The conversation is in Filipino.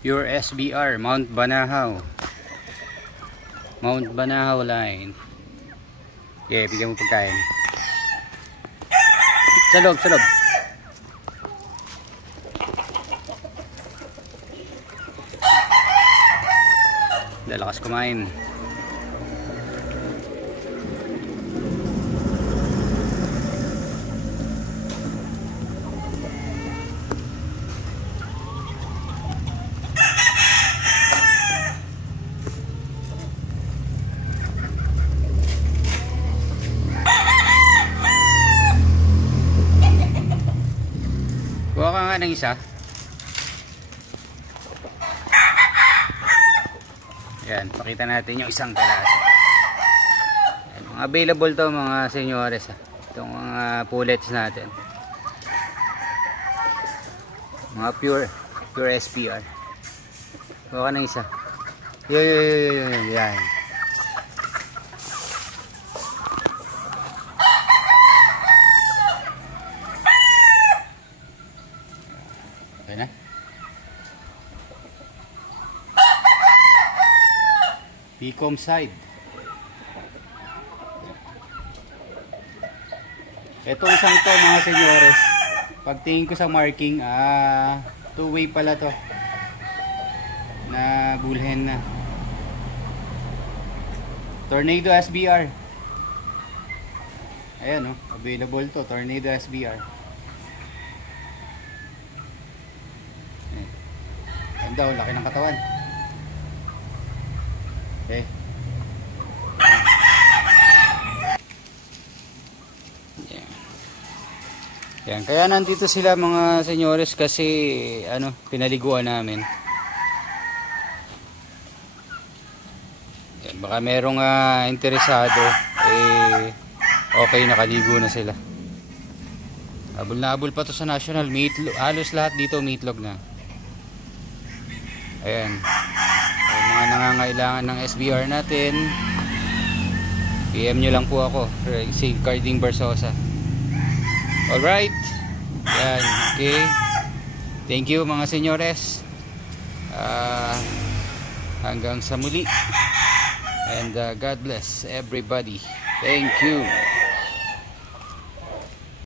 Pure SBR, Mount Banahaw. Mount Banahaw line. Okay, bigyan mo pagkain. Salog, salog. Lalakas kumain. Kuha ka nga ng isa. Yan, pakita natin yung isang peraso. Yan, mga available to mga senyores. Itong mga pullets natin. Mga pure SPR. Kuha ka ng isa. Yan. Okay na. Picom side. Itong isang to mga senyores, pagtingin ko sa marking, two-way pala to na bullhen na. Tornado SBR. Ayan, available to, Tornado SBR. Ganda, laki ng katawan. Okay. Yan, kaya nandito sila mga senyores kasi pinaliguan namin. Yan, baka merong interesado, okay, nakaligo na sila. Abol na abol pa to sa national. Halos lahat dito meatlog na. Ayan, mga nangangailangan ng SBR natin, PM nyo lang po ako, Safeguarding Versosa. Alright, yan, okay. Thank you mga senyores. Hanggang sa muli. And God bless everybody. Thank you.